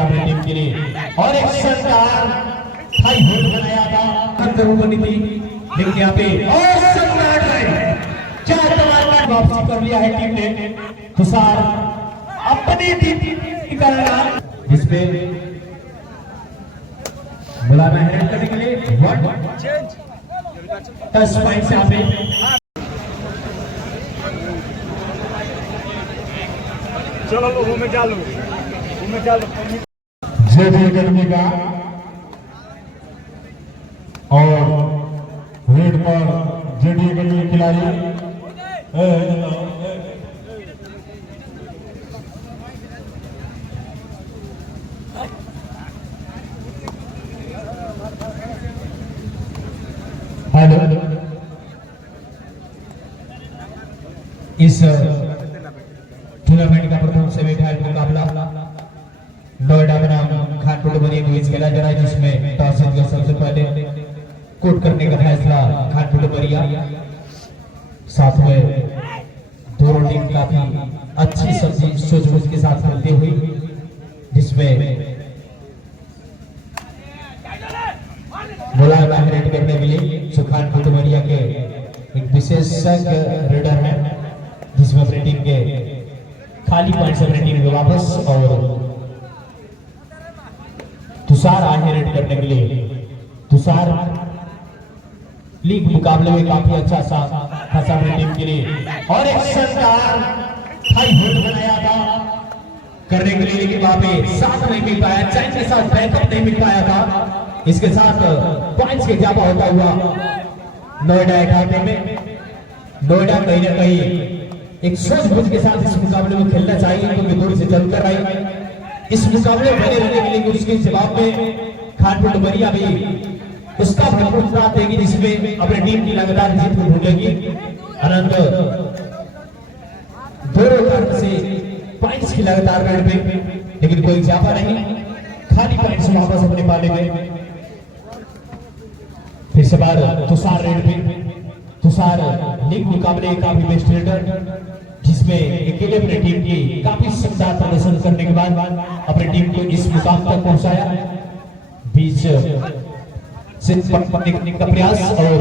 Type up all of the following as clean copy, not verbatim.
अपनी टीम के लिए और एक शानदार हाई होल्ड बनाया था जरूर बनी थी लेकिन यहाँ पे और शानदार चार तमाम वापसी कर लिया है टीम ने। तुषार अपनी टीम का जिसपे बुलाना है करने के लिए 10 पॉइंट यहाँ पे। चलो लोगों में चालू जेडी एकेडमी का और रेड पर जेडी एकेडमी खिलाड़ी इस टूर्नामेंट का प्रथम सेमीफाइनल मुकाबला नोएडा बनाम खानपुर डुमरिया के बीच खेला जा रहा है जिसमें टॉस जीतकर सबसे पहले कोट करने का फैसला खानपुर डुमरिया। साथ में दोनों टीम काफी अच्छी सब्जी सूझबूझ के साथ खेलती हुई जिसमें मुलायम रेड करने के लिए जो खानपुर डुमरिया के एक विशेषज्ञ रेडर है जिसमें अपनी टीम के खाली पॉइंट से अपनी टीम को वापस और तुषार आए रेड करने के लिए। तुषार लीग मुकाबले में काफी अच्छा सा खासा अपनी टीम के लिए और एक शानदार हाई होल्ड बनाया था करने के लिए लेकिन वहां पे साथ नहीं मिल पाया, चैन के साथ बैकअप नहीं मिल पाया था। इसके साथ पॉइंट्स के इजाफा होता हुआ नोएडा खाते में नोएडा कहीं ना कहीं एक सूझबूझ के साथ इस मुकाबले में खेलना चाहिए क्योंकि दूर से चलकर आई इस मुकाबले में बने रहने के लिए उसके जवाब में खानपुर डुमरिया भी उसका भरपूर साथ देगी जिसमें अपनी टीम की लगातार जीत को ढूंढेगी। अनंत दोनों तरफ से पॉइंट्स की लगातार रेड पे लेकिन कोई इजाफा नहीं, खाली पॉइंट्स वापस अपने पाले में। फिर से बार तुषार रेड पे। तुषार लीग मुकाबले काफी बेस्ट रेडर जिसमें अकेले अपनी टीम की काफी शानदार प्रदर्शन करने के बाद अपनी टीम को इस मुकाम तक पहुंचाया। बीच से निकलने का प्रयास और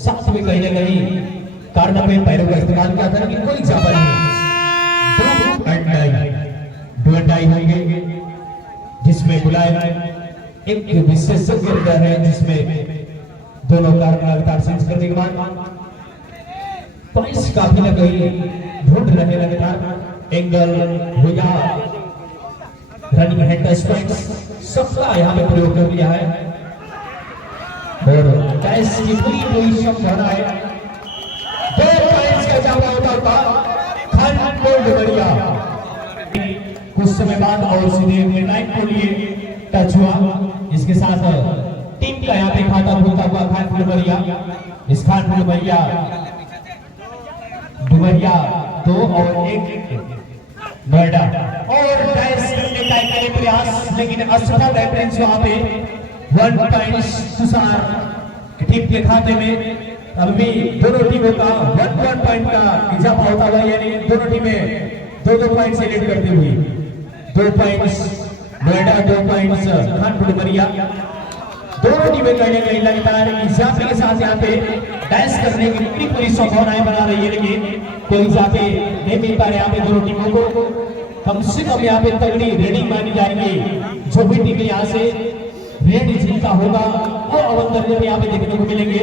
साथ में कहीं ना कहीं कारण में पैरों का इस्तेमाल किया था लेकिन कोई ज्यादा नहीं होंगे जिसमें बुलाए एक विशेषज्ञ रेडर है जिसमें दोनों कारण लगातार सिंच करने के बाद पॉइंट्स काफी ना कहीं ढूंढ रहे लगातार एंगल हो या रनिंग हेड टच पॉइंट्स सबका यहाँ पे प्रयोग कर लिया है और टैस की पूरी पोजीशन बना है। 2 पॉइंट्स का इजाफा होता था खानपुर डुमरिया कुछ समय बाद और सीधे निर्णायक के लिए टच हुआ। इसके साथ टीम का यहाँ पे खाता खुलता हुआ खानपुर डुमरिया। इस खानपुर डुमरिया 2 और 1 नोएडा और टैस करने का एक प्रयास लेकिन असफल रेफरेंस वहां पे 1 पॉइंट तुषार टीम के खाते में। अभी दोनों टीमों का 1 पॉइंट का इजाफा होता हुआ यानी दोनों टीमें 2 पॉइंट से लीड करती हुई 2 पॉइंट्स नोएडा 2 पॉइंट्स खानपुर डुमरिया। दोनों टीमें कहीं ना कहीं लगातार इजाफे के साथ यहाँ पे डैश करने की पूरी संभावनाएं बना रही है लेकिन कोई इजाफे नहीं मिल पा रहे यहाँ पे दोनों टीमों को। कम से कम यहाँ पे तगड़ी रेडिंग मानी जाएगी। जो भी टीम यहाँ से रेड जीतता होगा वो अवंतर यहाँ पे देखने को मिलेंगे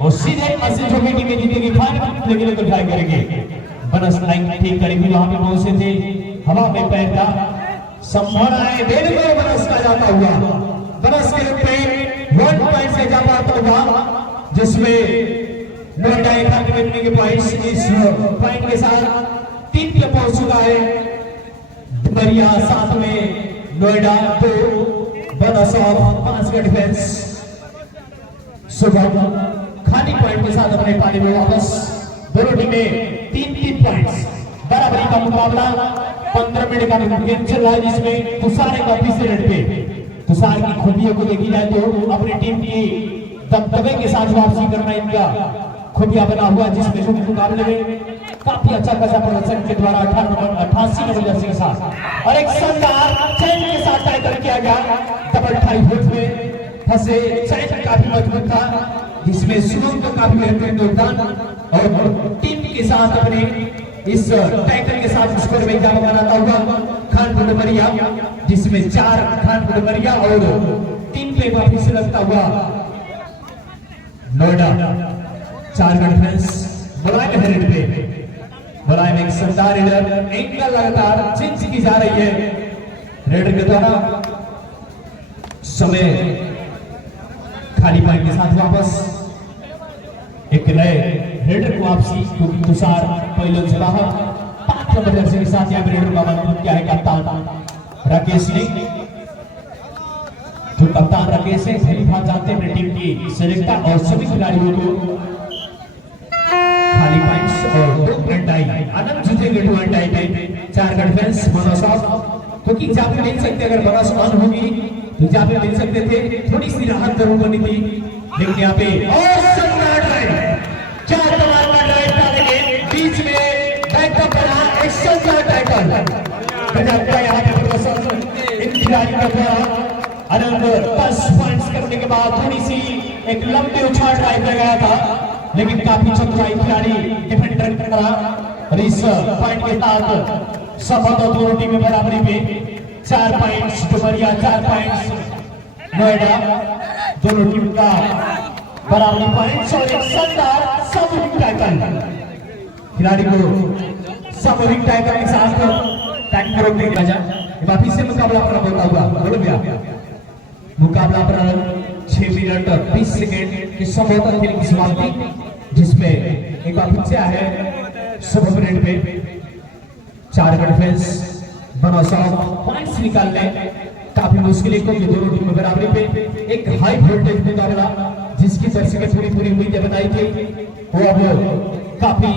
और सीधे ऐसे जो भी टीमें जीतेगी फाइनल लेने को ट्राई करेंगे। बनस लाइन ठीक करेंगे वहां पे पहुंचे थे हवा में पैर का संभावनाएं देने को बनस का जाता हुआ बनस के रूप में 1 पॉइंट से इजाफा होता हुआ जिसमें नोएडा एकेडमी के पॉइंट्स इस पॉइंट के साथ 3 पे पहुंच चुका है। डुमरिया 7 में नोएडा 2 बनस ऑफ 5 का डिफेंस। सुबह खाली पॉइंट के साथ अपने पाले में वापस दोनों टीमें 3-3 पॉइंट्स बराबरी का मुकाबला 15 मिनट का गेम चल रहा है जिसमें तुषार एक ऑफिसर रेड पे। तुषार की खूबियों को देखी जाए तो अपनी टीम की दबदबे के साथ वापसी करना इनका खूबिया बना हुआ जिसमें मुकाबले में काफी अच्छा खासा प्रदर्शन के द्वारा 88 नंबर जर्सी के साथ और एक शानदार चैन के साथ हाई वोल्ट में फंसे चैन काफी मजबूत था, जिसमें शुभम का काफी बेहतरीन योगदान और टीम के साथ अपने इस टैकल के साथ स्कोर में इजाफा बनाता हुआ खानपुर डुमरिया, जिसमें 4 खानपुर डुमरिया और 3 पे वापिस से लगता हुआ नोएडा। 4 का डिफेंस मुलायम है रेड पे, मुलायम एक शानदार रेडर, एंगल लगातार चेंज की जा रही है रेडर के द्वारा। समय खाली पॉइंट के साथ वापस एक नए रेडर को वापसी, क्योंकि तुषार पहले से बाहर 5 नंबर जर्सी के साथ यहाँ पे रेडर का मंतव्य क्या है कप्तान राकेश ने। जो कप्तान राकेश है पहली बात जानते हैं अपनी टीम की सेलेक्टर और सभी खिलाड़ियों को खाली पॉइंट्स और 2 पॉइंट आई आनंद जीतेंगे 2 पॉइंट आई पे। 4 का डिफेंस बोनस ऑफ, क्योंकि जहाँ पे मिल सकते अगर बोनस ऑन होगी तो जहाँ पे मिल सकते थे, थोड़ी सी राहत जरूर बनी थी, लेकिन यहाँ पे और शानदार ड्राइव, क्या कमाल का ड्राइव डालेंगे बीच में बैकअप बना एक शानदार टैकल गजब का यहाँ पे प्रदर्शन इन खिलाड़ियों का द्वारा। आनंद 10 पॉइंट्स करने के बाद थोड़ी सी एक लंबी उछाल ड्राइव लगाया था, लेकिन काफी चतुराई खिलाड़ी डिफेंडर करा और इस पॉइंट के साथ सबक दोनों टीमें बराबरी पे। 4 पॉइंट्स डुमरिया, 4 पॉइंट्स नोएडा, दोनों टीम का बराबरी पॉइंट्स और एक शानदार सामूहिक टैकल खिलाड़ी को सामूहिक टैकल के साथ टैकल रोकने के बजाय वापिस से मुकाबला अपना होता हुआ बोल गया। मुकाबला अपना 6 मिनट 20 सेकेंड की संभवतः खेल की समाप्ति, जिसमें एक वापिस है शुभम रेड पे। 4 का डिफेंस बना 100 पॉइंट्स निकालने काफी मुश्किल है, क्योंकि दोनों टीम बराबरी पे एक हाई वोल्टेज मुकाबला, जिसकी दर्शकों पूरी उम्मीदें बताई थी, वो अब काफी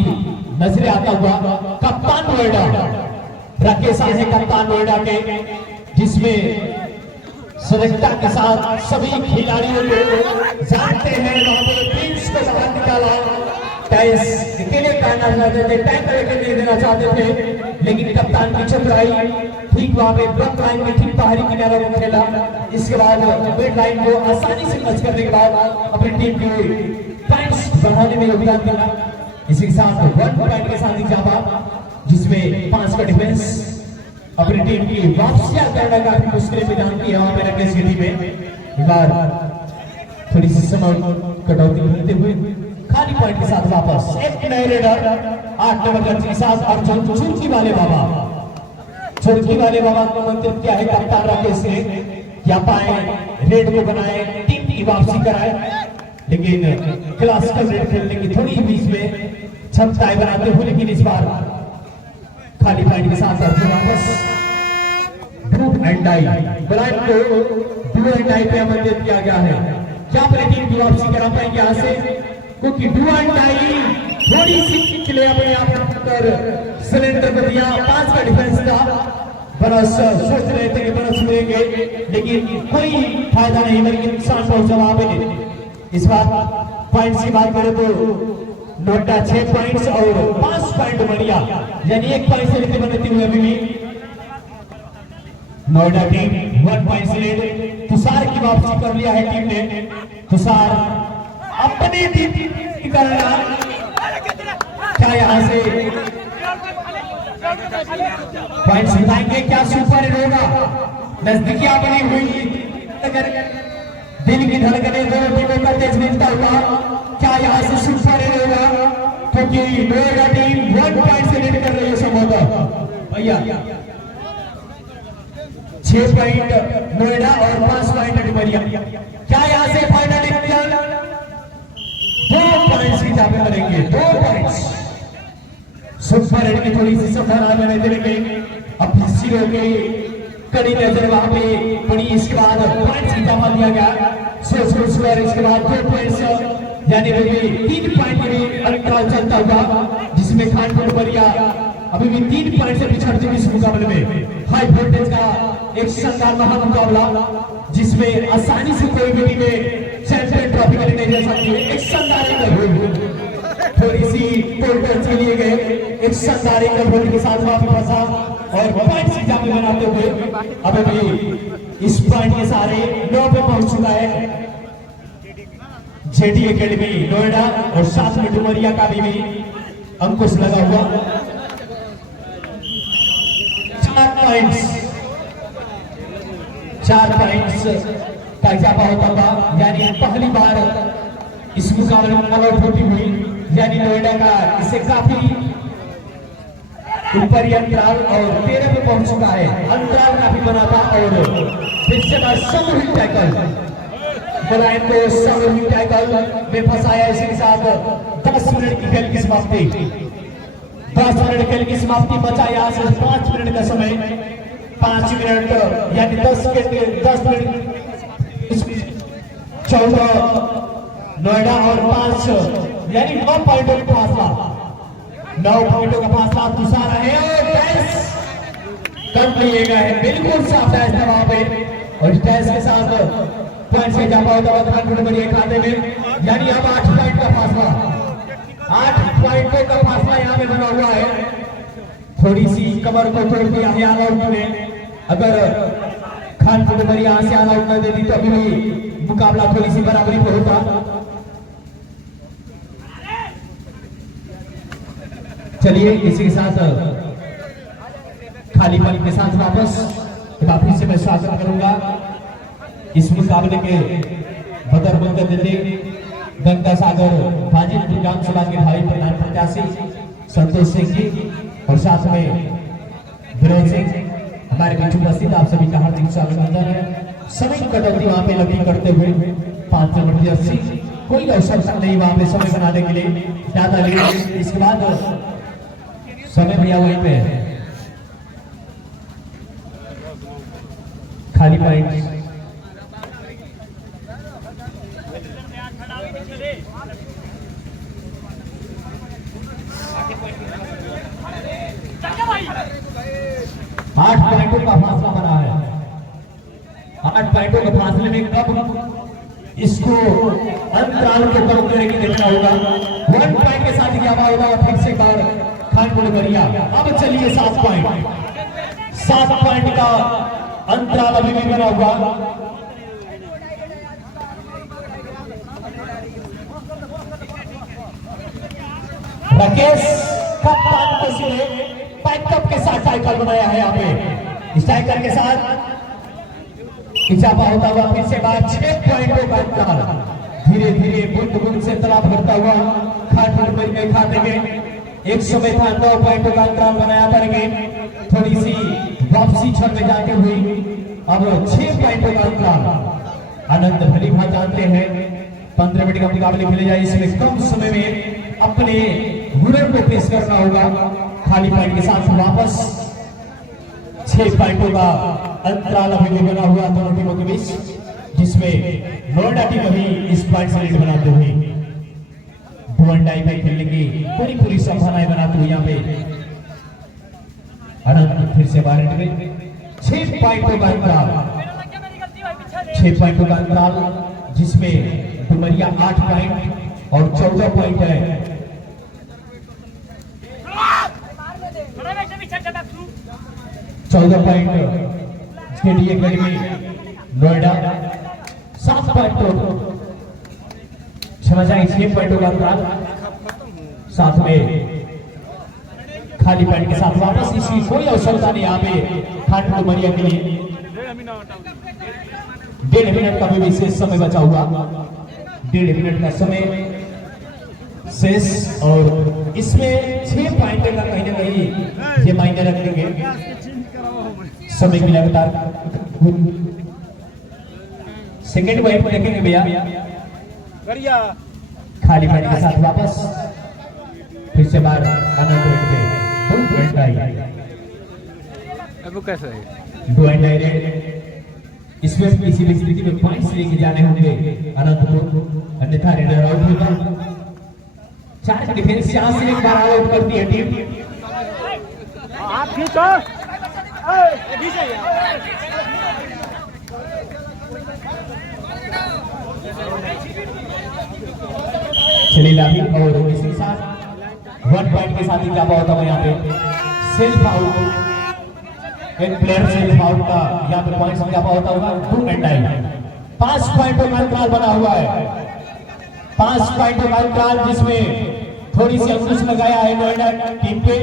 नजरे आता हुआ। कप्तान नोएडा राकेश आहे कप्तान नोएडा के, जिसमें सुरक्षा के साथ सभी खिलाड़ियों को जानते हैं, वहां पे टीम्स को बाहर निकाला, टैस अकेले करना चाहते थे, टैकल अकेले देना चाहते थे, लेकिन कप्तान की चतुराई ठीक वहां पे ब्लॉक लाइन में ठीक बाहरी किनारे में खेला। इसके बाद मिड लाइन को आसानी से टच करने के बाद अपनी टीम की पॉइंट्स बढ़ाने में योगदान दिया। इसी के साथ 1 पॉइंट के साथ इजाफा, जिसमें 5 का डिफेंस अपनी टीम की वापसियां करना काफी मुश्किल में जानती है वहां पे राकेश की टीम में। बार थोड़ी सी समय कटौती करते हुए खाली पॉइंट के साथ वापस एक नए रेडर 8 नंबर जर्सी के साथ अर्जुन चुरकी वाले बाबा। चुरकी वाले बाबा को मंत्रित किया है कप्तान राकेश ने, क्या पाए रेड को बनाए, टीम की वापसी कराए, लेकिन क्लासिकल रेड खेलने की थोड़ी बीच में क्षमताएं बनाते हुए, लेकिन इस बार खाली पॉइंट के साथ अर्जुन वापस डू एंड डाई ब्रांड को डू एंड डाई पे आमंत्रित किया गया है। क्या अपनी टीम की वापसी करा पाएंगे यहाँ से, क्योंकि डू एंड डाई थोड़ी सी के लिए अपने आप पर सिलेंडर को दिया। 5 का डिफेंस था, बरस सोच रहे थे कि बरस मिलेंगे, लेकिन कोई फायदा नहीं, बल्कि नुकसान पहुंचा वहां पे। इस बार पॉइंट्स की बात करें तो नोएडा 6 पॉइंट्स और 5 पॉइंट बढ़िया, यानी 1 पॉइंट से लेकर बनती हुई अभी भी नोएडा टीम 1 पॉइंट से लेकर तुषार की वापसी कर लिया है टीम ने। तुषार अपनी टीम की करना, क्या यहाँ से पॉइंट्स बताएंगे, क्या सुपर हिट होगा। नजदीकियां बनी हुई, दिल की धड़कनें दोनों टीमों का तेज मिलता हुआ, क्या यहाँ से सुपर हिट होगा, क्योंकि नोएडा टीम 1 पॉइंट से लीड कर रही है संभवतः भैया। 6 पॉइंट नोएडा और 5 पॉइंट डुमरिया, क्या यहाँ से फाइनल 2 पॉइंट्स की जापे करेंगे, 2 पॉइंट्स सुपर हिट की थोड़ी सी संभावना बने देंगे। अब सिरों की कड़ी नजर वहां पे पड़ी, इसके बाद पॉइंट्स की जापा दिया गया 6 स्कोर, इसके बाद 2 पॉइंट्स, यानी भी 3 पॉइंट की अंतराल चलता हुआ, जिसमें खानपुर डुमरिया अभी भी 3 पॉइंट से पिछड़ते हुए इस मुकाबले में हाई वोल्टेज का एक शानदार महामुकाबला, जिसमें आसानी से कोई भी टीमें चैंपियन ट्रॉफी के लिए नहीं जा सकती है। एक शानदार थोड़ी सी टोटल चलिए गए एक शानदार एक गोल के साथ वहां पे फंसा और पॉइंट सीधा में बनाते हुए अब भी इस पॉइंट के सारे 9 पे पहुंच चुका है जेडी एकेडमी नोएडा और साथ में डुमरिया का भी अंकुश लगा हुआ 4 पॉइंट्स का इजाफा होता था यानी पहली बार इस मुकाबले में ऑल आउट होती हुई यानी नोएडा का इसे काफी ऊपरी अंतराल और 13 पे पहुंच चुका है अंतराल काफी बना था और फिर से बार सामूहिक टैकल मुलायम को सामूहिक टैकल में फंसाया इसी के साथ 10 मिनट की खेल की समाप्ति 10 मिनट खेल की समाप्ति बचा यहाँ से 5 मिनट का समय 5 मिनट यानी 10 मिनट 14 नोएडा और 5 यानी 9 पॉइंटों का फासला 9 पॉइंटों का फासला तुषार है और टैस कर लिए गए हैं बिल्कुल साफ टैस था वहां पे और टैस के साथ पॉइंट से इजाफा होता हुआ खानपुर बड़िया खाते में यानी अब 8 पॉइंट का फासला 8 पॉइंटों का फासला यहाँ पे बना हुआ है थोड़ी सी कमर को तोड़ दिया है ऑल आउट ने अगर खानपुर बड़िया यहाँ से ऑल आउट न देती तो अभी भी मुकाबला थोड़ी सी बराबरी पे होता चलिए इसी के साथ खाली पल के साथ वापस वापिस से मैं स्वागत करूंगा इस मुकाबले के बदर बुंद देते गंगा सागर भाजपा विधानसभा के भाई प्रधान प्रत्याशी संतोष सिंह जी और साथ में विनोद सिंह हमारे बीच उपस्थित आप सभी का हार्दिक स्वागत है समय की कटौती वहां पे लगी करते हुए 5 नंबर जर्सी कोई अवसर नहीं वहां पे समय बनाने के लिए ज्यादा लेकिन इसके बाद समय भैया वहीं पे है खाली पॉइंट आठ पॉइंटों का फासला बना है 8 पॉइंटों के फासले में कब इसको अंतराल के कम करने की देखना होगा 1 पॉइंट के साथ क्या होगा फिर से बार खानपुर बड़िया अब चलिए 7 पॉइंट का अंतराल अभी भी बना हुआ राकेश कप्तान को सिरे बैकअप के साथ साइकिल बनाया है यहाँ पे स्ट्राइकर के साथ इजाफा होता हुआ फिर से बाद 6 पॉइंटों का अंतराल धीरे धीरे बुंद बुंद से तालाब भरता हुआ खानपुर बड़िया खाते में एक समय था 9 पॉइंटों का अंतराल बनाया पर थोड़ी सी वापसी छल में जाते हुए अब 6 पॉइंटों का अंतराल आनंद भली भात जानते हैं 15 मिनट का मुकाबले खेले जाए इसमें कम समय में अपने हुनर को पेश करना होगा खाली पॉइंट के साथ वापस 6 पॉइंटों का अंतराल अभी भी बना हुआ दोनों टीमों के बीच जिसमें नोएडा टीम अभी इस पॉइंट से लीड बनाते हुए भुवनडाई में खेलने की पूरी संभावनाएं बनाते हुए यहाँ पे अनंत फिर से बाहर निकले 6 पॉइंटों का अंतराल 6 पॉइंटों का अंतराल जिसमें डुमरिया 8 पॉइंट और 14 पॉइंट है 14 point JD academy Noida 7 point क्षमा चाहे 6 पॉइंटों का अंतराल साथ में खाली पॉइंट के साथ वापस इसकी कोई आवश्यकता नहीं यहाँ पे खानपुर बड़िया के लिए 1.5 मिनट का भी विशेष समय बचा हुआ 1.5 मिनट का समय शेष और इसमें 6 पॉइंट का कहीं ना कहीं ये मायने रखेंगे समय की लगातार सेकेंड पॉइंट देखेंगे भैया खाली पॉइंट के साथ वापस फिर से बार आनंद रखते कैसे है 2 इसमें किसी भी स्थिति में पॉइंट्स लेके जाने होंगे अनंत को अन्यथा रेडर आउट होगा 4 डिफेंस यहां से एक बार आउट करती है टीम आप खींचो चलिए लाभी और इसी के साथ 1 पॉइंट के साथ ही क्या होता है यहाँ पे सेल्फ आउट, एक प्लेयर सेल्फ आउट का यहाँ पे पॉइंट्स क्या होता होगा 2 एंड टाइम। 5 पॉइंटों का अंतराल बना हुआ है, 5 पॉइंटों का अंतराल जिसमें थोड़ी सी अंकुश लगाया है नोएडा टीम पे।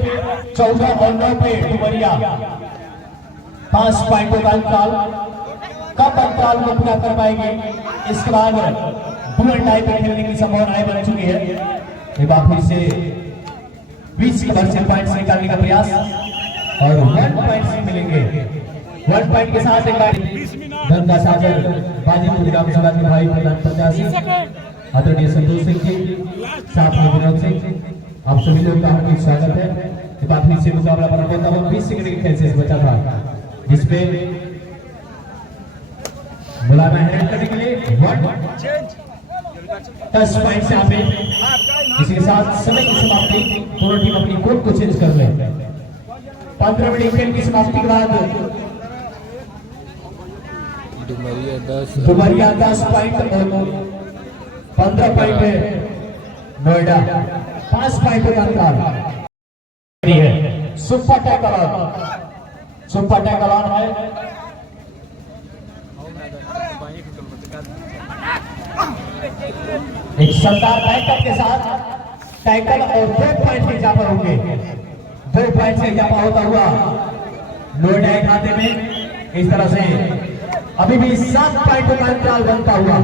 14 और 9 पे डुमरिया। 5 पॉइंटों का अंतराल, कब अंतराल को पूरा कर पाएंगे? इसके बाद 2 एंड टाइम पे खेलने की संभावनाएं बन चुकी है। एक बार फिर से 20 कवर से पॉइंट्स निकालने का प्रयास और 1 पॉइंट से मिलेंगे। 1 पॉइंट के साथ एक बार गंगा सागर बाजीपुर ग्राम सभा के भाई प्रधान प्रत्याशी आदरणीय संतोष सिंह जी, साथ में विनोद सिंह, आप सभी लोग का हार्दिक स्वागत है। एक बार फिर से मुकाबला बना होता है 20 सेकंड के खेल से बचा था, जिसपे बुलाना है करने के लिए 10 पॉइंट से आप इसी के साथ समय की समाप्ति, दोनों टीम अपनी कोर्ट को चेंज कर ले। 15 मिनट खेल की समाप्ति के बाद डुमरिया 10 पॉइंट और 15 पॉइंट है नोएडा। 5 पॉइंट का अंतर है। Super tackle on, super tackle on है। एक शानदार बैकअप के साथ टैकल और 2 पॉइंट के इजाफा होंगे। 2 पॉइंट से इजाफा होता हुआ नोएडा के खाते में। इस तरह से अभी भी 7 पॉइंटों का अंतराल बनता हुआ,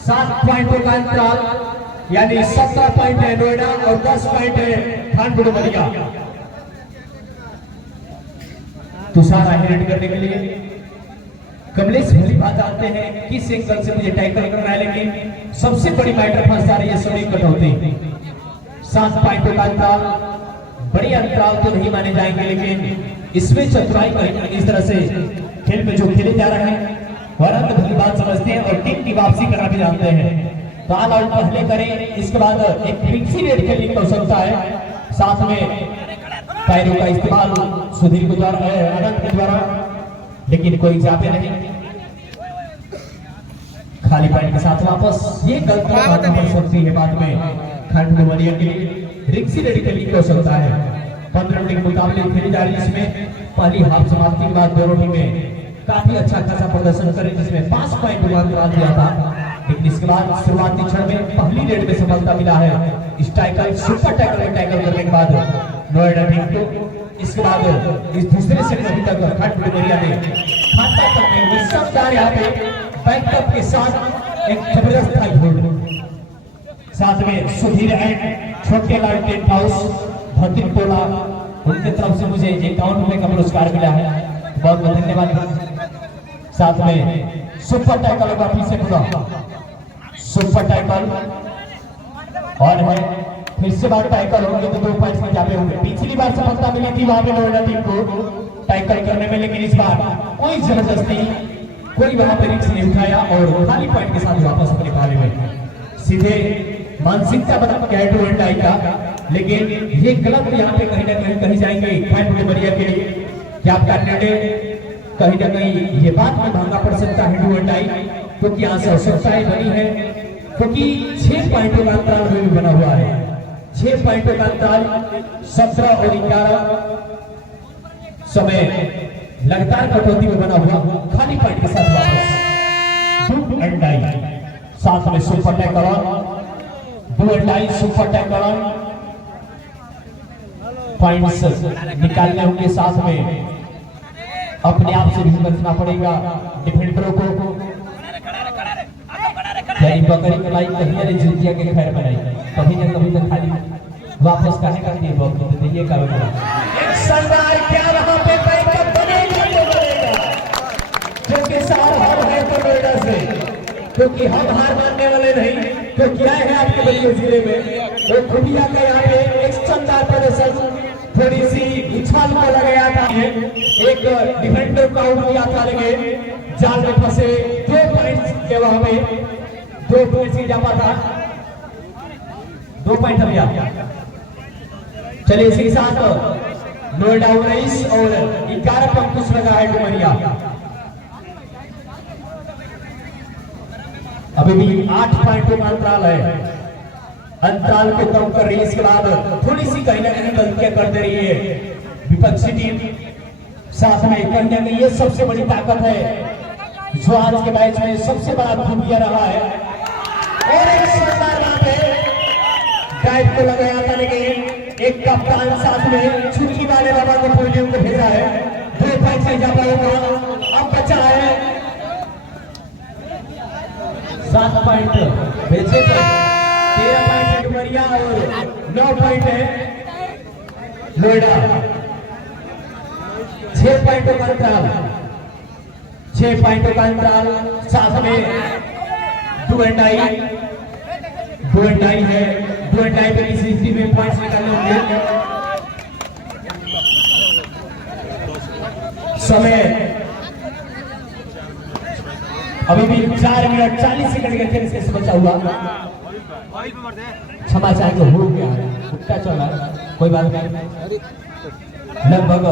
7 पॉइंटों का अंतराल, यानी 17 पॉइंट है नोएडा और 10 पॉइंट है खानपुर डुमरिया। तुषार हेड करने के लिए कमलेश भली बात जानते हैं किस एंगल से मुझे टैकल करना है, लेकिन सबसे बड़ी मैटर फंस जा रही है सोनी कटौती। 7 पॉइंटों का अंतराल बड़ी अंतराल तो नहीं माने जाएंगे, लेकिन इसमें चतुराई कहीं इस तरह से खेल में जो खेले जा रहे हैं और अंत भली बात समझते हैं और टीम की वापसी करना भी जानते हैं। तो ऑल आउट पहले करें, इसके बाद एक फिक्सी रेड खेलने की आवश्यकता है। साथ में पैरों का इस्तेमाल सुधीर के द्वारा, आनंद के द्वारा, लेकिन कोई जाते नहीं। खाली पॉइंट के साथ वापस, ये गलतियां पड़ सकती है बाद में खानपुर डुमरिया के लिए। रिक्सी रेड खेलने की आवश्यकता है। 15 मिनट के मुकाबले खेली जा रही है, जिसमें पहली हाफ समाप्ति के बाद दोनों टीमें काफी अच्छा खासा प्रदर्शन करे, जिसमें 5 पॉइंट करा दिया था। लेकिन इसके बाद शुरुआती क्षण में पहली रेड में सफलता मिला है। इस टैकल, सुपर टैकल में टैकल करने के बाद नोएडा टीम को। इसके बाद इस दूसरे सेट में अभी तक खानपुर डुमरिया ने खाता तक नहीं हुई। शानदार यहाँ पे बैकअप के साथ एक जबरदस्त हाई होल्ड, साथ में सुधीर एंड छोटे लाल टेंट हाउस भद्रिक टोला, उनके तरफ से मुझे 51 रुपए का पुरस्कार मिला है, बहुत बहुत धन्यवाद। साथ में सुपर टैकल होगा फिर से पूरा सुपर टैकल और है, फिर से बार टैकल होंगे तो 2 पॉइंट्स में जाते होंगे। पिछली बार सफलता मिली थी वहां पे नोएडा टीम को टैकल करने में, लेकिन इस बार कोई जबरदस्ती, कोई वहां पर रिस्क नहीं उठाया और खाली पॉइंट के साथ वापस अपने पाले में सीधे मानसिकता बना गया टूर्नामेंट का। लेकिन ये गलत यहाँ पे कहीं ना कहीं जाएंगे खानपुर डुमरिया के लिए। क्या आपका निर्णय कहीं ना कहीं ये बात में महंगा पड़ सकता है डुमरिया, क्योंकि यहाँ से आवश्यकताएं बनी है, क्योंकि 6 पॉइंटों का अंतराल भी बना हुआ है। 6 पॉइंटों का अंतराल 17 और 11 समय लगातार कटौती में बना हुआ। खाली पॉइंट के साथ वापस 2 एंड टाई, साथ में super tackle on, 2 and tie, super tackle on. Points निकालने होंगे, साथ में अपने आप से भी बचना पड़ेगा डिफेंडरों को। बकरी कलाई कहीं जीतिया के खैर बनाई, कभी ना कभी तो खाली वापस कहने करती है बहुत, तो ये कारण शानदार क्या वहां पे बैकअप बनेगा क्योंकि सार हार है तो नोएडा से, क्योंकि हम हार मानने वाले नहीं। तो क्या है आपके बलिया जिले में वो खुबिया का यहाँ पे एक शानदार प्रदर्शन, थोड़ी सी उछाल को लगाया था, एक डिफेंडर का आउट किया था, लेकिन जाल में फंसे 2 पॉइंट के वहां पे 2 पॉइंट की जापा था, 2 पॉइंट अभिया। चलिए इसी के साथ नोएडा 19 और 11 पर अंकुश लगा है डुमरिया। अभी भी 8 पॉइंटों का अंतराल है। अंतराल को कम कर रही है। इसके बाद थोड़ी सी कहीं ना कहीं गलतियां कर दे रही है विपक्षी टीम। साथ में कहीं ना कहीं ये सबसे बड़ी ताकत है जो आज के मैच में सबसे बड़ा खूबिया रहा है। और एक शानदार यहाँ पे ड्राइव को लगाया था, लेकिन एक कप्तान साथ में छुट्टी वाले बाबा को पोडियम को भेजा है। 2 पॉइंट से ज्यादा होगा, अब बचा है 7 पॉइंट भेजे थे। 13 पॉइंट है डुमरिया और 9 पॉइंट है नोएडा। 6 पॉइंटों का अंतराल, 6 पॉइंटों का अंतराल। साथ में 2 एंड आई है। 2 एंड आई पे किसी टीम में पॉइंट्स निकालने होंगे। समय अभी भी 4 मिनट 40 सेकंड के खेल से बचा हुआ। क्षमा चाहेंगे, हो गया उल्टा चला, कोई बात नहीं। लगभग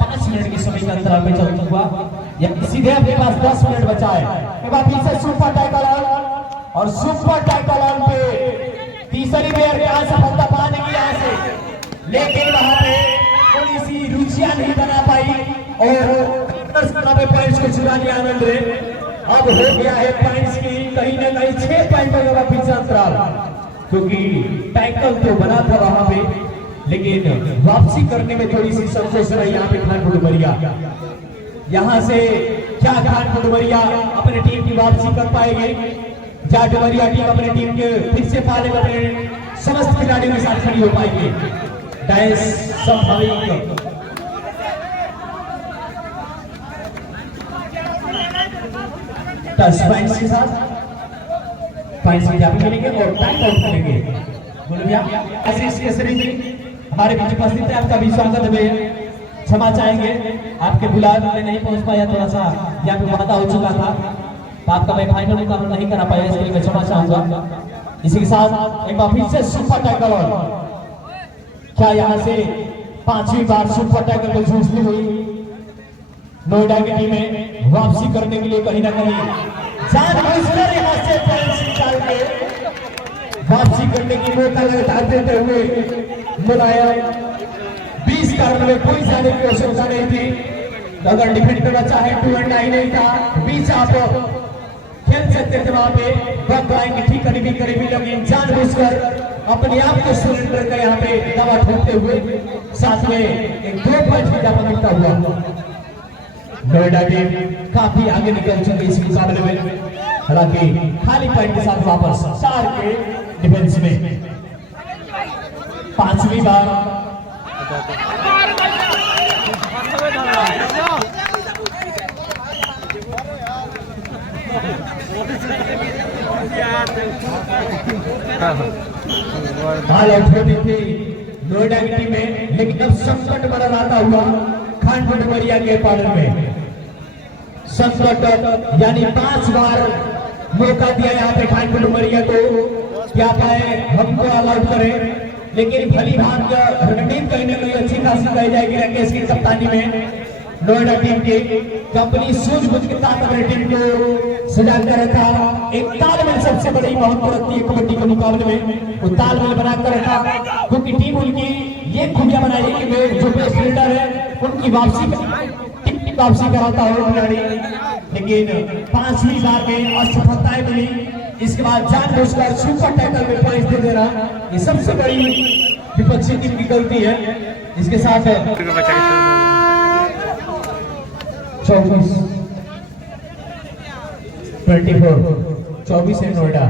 5 मिनट की समय का अंतराल में चल चुका। या सीधे अपने पास 10 मिनट बचा है। पीछे सुपर टैकल और सुपर टैकल पे तीसरी प्लेयर यहाँ सफलता पाने की यहाँ से, लेकिन वहां पे थोड़ी सी रुचियां नहीं बना पाई और पॉइंट्स को चुरा लिया आनंद रे। अब हो गया है पॉइंट्स की कहीं ना कहीं 6 पॉइंटों का पीछा अंतराल, क्योंकि टैकल तो बना था वहां पे, लेकिन वापसी करने में थोड़ी सी संकोच रही यहाँ पे खानपुर डुमरिया। यहाँ से क्या खानपुर डुमरिया अपने टीम की वापसी कर पाएगी? क्या डुमरिया टीम अपने टीम के फिर से पाले में अपने समस्त खिलाड़ियों के साथ खड़ी हो पाएगी? डायस स्वाभाविक 10 पॉइंट्स के साथ पॉइंट्स की जापी मिलेंगे और टाइम आउट करेंगे। बोलो भैया, आशीष केसरी जी हमारे बीच उपस्थित है, आपका भी स्वागत है। क्षमा चाहेंगे, आपके बुलावे में नहीं पहुंच पाया, थोड़ा सा यहाँ पे वादा हो चुका था, तो आपका मैं फाइनल मुकाबला नहीं करा पाया, इसके लिए मैं क्षमा चाहूंगा। इसी के साथ एक बार फिर से सुपर टैकल, क्या यहाँ से 5वीं बार सुपर टैकल को जूझती हुई नोएडा की टीम में वापसी करने के लिए कहीं ना कहीं जानबूझकर यहाँ से पॉइंट्स निकाल के वापसी करने की मौका लगातार देते हुए मुलायम 20 का रन में कोई जाने की आवश्यकता नहीं थी। अगर डिफेंड में बचा है 2 एंड आई नहीं था, 20 आप खेल सकते थे वहां पे। वक्त आएंगे ठीक करीबी लेकिन जानबूझकर अपने आप को सरेंडर कर यहाँ पे दवा ठोकते हुए साथ में एक 2 पॉइंट की दावा मिलता हुआ नोएडा टीम काफी आगे निकल चुकी इस मुकाबले में। हालांकि खाली पॉइंट के साथ वापस 4 के डिफेंस में 5वीं बार ऑल आउट होती थी नोएडा की टीम में, लेकिन अब संकट बना आता हुआ खानपुर डुमरिया के पालन में। संकट यानी 5 बार मौका दिया यहाँ पे खानपुर डुमरिया को, क्या पाए हमको ऑल आउट करें, लेकिन भली भाग रणनीति कहीं ना कहीं अच्छी खासी कही जाएगी राकेश की कप्तानी में। नोएडा टीम की कंपनी सूझबूझ के साथ अपनी टीम को सजा कर रखा। एक तालमेल सबसे बड़ी महत्व रखती है कबड्डी के मुकाबले में, वो तालमेल बनाकर रखा, क्योंकि टीम उनकी ये खूबियां बनाई है कि जो बेस्ट लीडर है उनकी वापसी कराता हो खिलाड़ी। लेकिन 5वीं बार में असफलताएं मिली, इसके बाद जानबूझकर सुपर टैकल में पॉइंट दे देना ये सबसे बड़ी विपक्षी टीम की गलती है। इसके साथ 24 है नोएडा।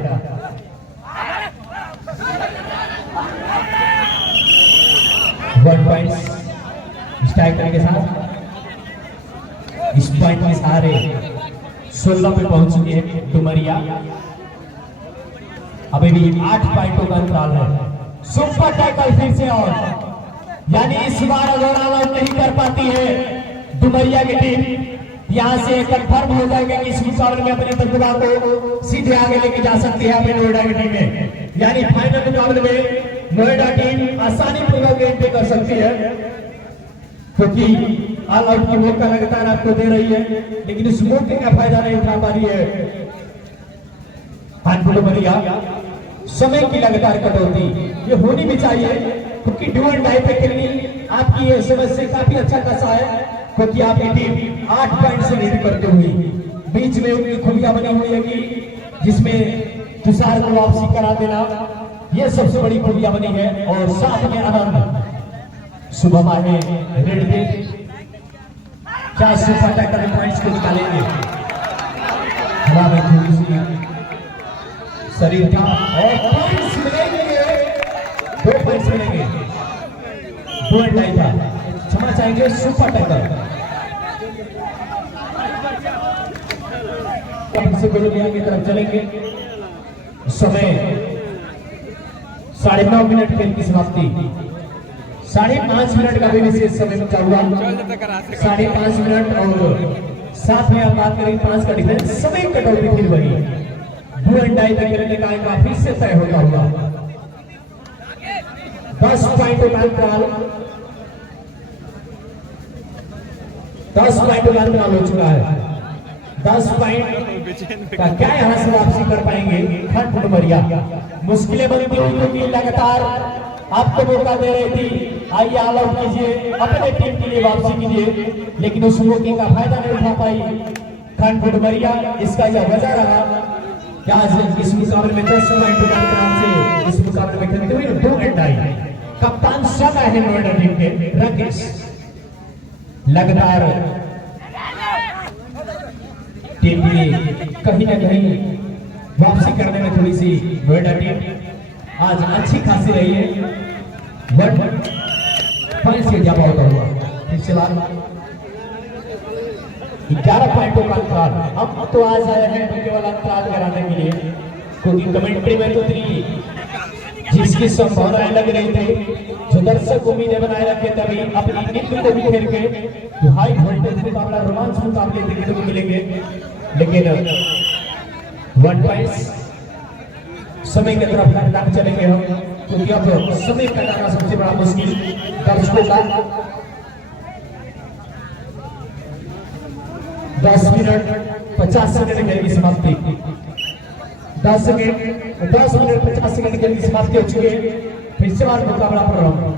वन पॉइंट स्ट्राइकर के साथ इस पॉइंट में सारे 16 पे पहुंच चुके हैं डुमरिया। अभी भी 8 पॉइंटों का अंतराल है। सुपर टैकल फिर से और, यानी इस बार अगर ऑल आउट नहीं कर पाती है डुमरिया की टीम, यहां से कंफर्म हो जाएगा कि इस मुकाबले में अपने प्रतिभा को सीधे आगे लेके जा सकती है अपनी नोएडा की टीम में। यानी फाइनल मुकाबले में नोएडा टीम आसानी पूर्वक गेम पे कर सकती है, क्योंकि ऑल आउट की मौका लगातार आपको दे रही है, लेकिन इस मौके का फायदा नहीं उठा पा रही है खानपुर डुमरिया। समय की लगातार कटौती ये होनी भी चाहिए, क्योंकि डू एंड डाई पे खेलनी आपकी ये समस्या काफी अच्छा खासा है, क्योंकि आपकी टीम 8 पॉइंट से लीड करते हुए बीच में उनकी खुलियां बनी हुई है कि जिसमें तुषार को वापसी करा देना, ये सबसे बड़ी खुलियां बनी है। और साथ में आनंद सुबह आए रेड पे क्या सुपर टैकल पॉइंट्स को निकालेंगे, हमारे थोड़ी सी शरीर था और पॉइंट्स मिलेंगे, 2 पॉइंट्स मिलेंगे, 2 एंड डाई था, क्षमा चाहेंगे सुपर टैकल से गोलियां की तरफ चलेंगे। समय 9.5 मिनट खेल की समाप्ति, 5.5 मिनट का भी विशेष समय बचा हुआ, 5.5 मिनट और साथ में आप बात करें 5 का डिफरेंस, समय कटौती फिर वही डू एंड डाई पे खेलने का काफी से तय होता हुआ 10 पॉइंट का अंतराल, 10 पॉइंट का अंतराल हो चुका है। 10 पॉइंट का क्या यहां से वापसी कर पाएंगे खंड डुमरिया, मुश्किलें बनती हुई क्योंकि लगातार आपको मौका दे रही थी, आइए ऑल आउट कीजिए, अपने टीम के लिए वापसी कीजिए, लेकिन उस मौके का फायदा नहीं उठा पाई खंड डुमरिया। इसका यह वजह रहा कि आज इस मुकाबले में 10 पॉइंट से इस मुकाबले में खेलते हुए 2 एंड डाई कप्तान सब है नोएडा टीम के राकेश, लगातार टीम की कहीं ना कहीं वापसी करने में थोड़ी सी नोएडा टीम आज अच्छी खासी रही है। 1 पॉइंट से ज्यादा होता हुआ पिछले बार 11 पॉइंटों का अंतराल, हम तो आज आए हैं केवल अंतराल कराने के लिए, क्योंकि कमेंट्री में तो जिसकी संभावनाएं लग रही थी, जो दर्शक उम्मीदें बनाए रखे थे अभी अपनी नींद को भी खेल के हाई वोल्टेज मुकाबला, रोमांच मुकाबले देखने को मिलेंगे, लेकिन 1 पॉइंट समय की तरफ लग चलेंगे हम, क्योंकि अब समय कटाना सबसे बड़ा मुश्किल दर्शकों का। 10 मिनट 50 सेकंड खेल की समाप्ति, 10 मिनट 50 सेकंड खेल की समाप्ति हो चुकी है। फिर से बार मुकाबला पर रहा,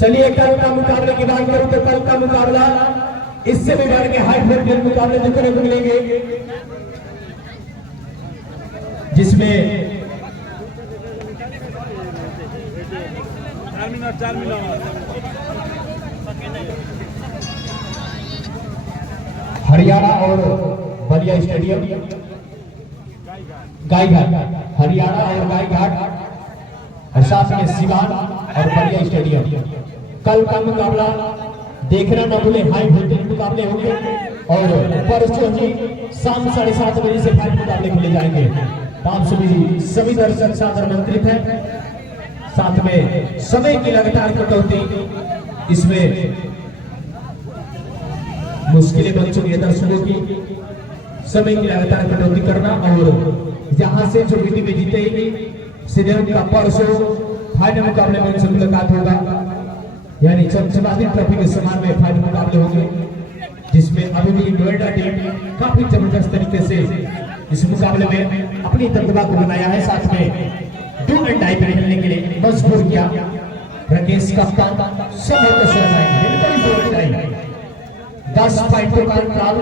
चलिए कल का मुकाबले की बात करूं तो कल का मुकाबला इससे भी बढ़ के हाई वोल्टेज मुकाबले देखने को मिलेंगे, जिसमें 4 मिनट हरियाणा और बलिया स्टेडियम, गायघाट, हरियाणा और गायघाट और साथ में सिवान और बलिया स्टेडियम। कल का मुकाबला देखना न भूले, हाई वोल्टेज मुकाबले होंगे और परसों ही शाम 7:30 बजे से फाइनल मुकाबले खेले जाएंगे। आप सभी दर्शक सादर आमंत्रित हैं। साथ में समय की लगातार कटौती, इसमें मुश्किलें बन चुकी है दर्शकों की, समय की लगातार कटौती करना, और यहां से जो विधि में जीतेगी सीधे उनका परसों फाइनल मुकाबले में उनसे मुलाकात होगा, यानी चमचमाती ट्रॉफी के समान में फाइनल मुकाबले होंगे, जिसमें अभी भी नोएडा टीम काफी जबरदस्त तरीके से इस मुकाबले में अपनी दबदबा को बनाया है। साथ में 2 एंड डाई पे खेलने के लिए मजबूर किया राकेश कप्तान, सब होकर बिल्कुल 2 एंड डाई। 10 पॉइंटों का अंतराल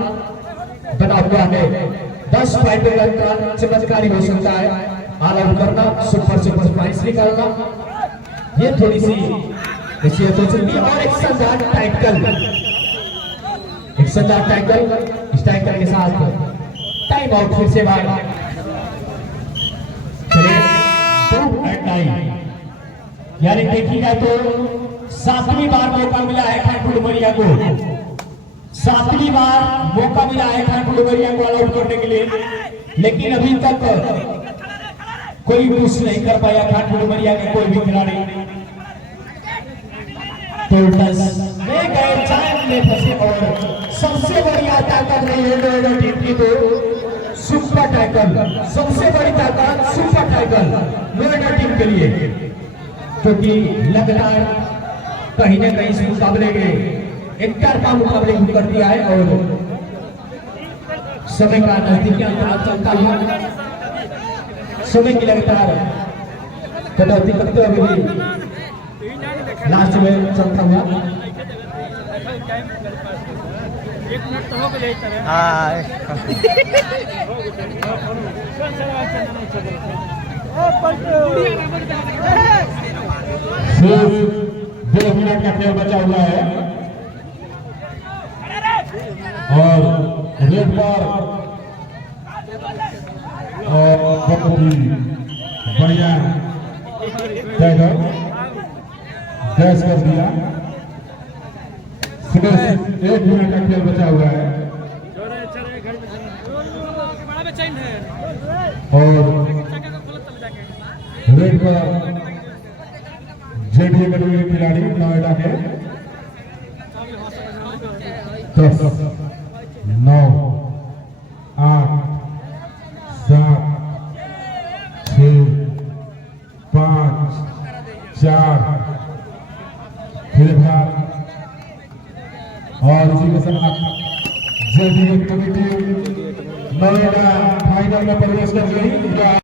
बना हुआ है, 10 पॉइंटों का अंतराल चमत्कारी हो सकता है। ऑल आउट करना, सुपर पॉइंट्स निकालना, ये थोड़ी सी इसी तो चलिए। और एक शानदार टैकल, इस टैकल के साथ टाइम आउट फिर से बाहर। चलिए 2 एंड डाई, यानी देखी जाए तो 7वीं बार मौका मिला है खंड डुमरिया को, 7वीं बार मौका मिला है खंड डुमरिया को ऑल आउट करने के लिए, लेकिन अभी तक कोई पुश नहीं कर पाया खंड डुमरिया के कोई भी खिलाड़ी। में फंसे और सबसे बड़ी ताकत नहीं है नोएडा टीम की, तो सुपर टैकल, सबसे बड़ी ताकत सुपर टैकल नोएडा टीम के लिए, क्योंकि लगातार कहीं ना कहीं इस मुकाबले में एक तरफा मुकाबले कर दिया है और समय का नजदीकी अंतराल चलता हुआ समय की लगातार कटौती करते हुए अभी भी लास्ट में चलता हुआ सिर्फ 2 मिनट का खेल बचा हुआ है और रेड पर और बहुत ही बढ़िया टाइगर गैस कर दिया। सिर्फ 1 मिनट का खेल बचा हुआ है और रेड पर जेडी एकेडमी के खिलाड़ी नोएडा के 10 9 8 7 6 5 4 फिर और इसी के साथ JD academy team Noida final में प्रवेश कर गई।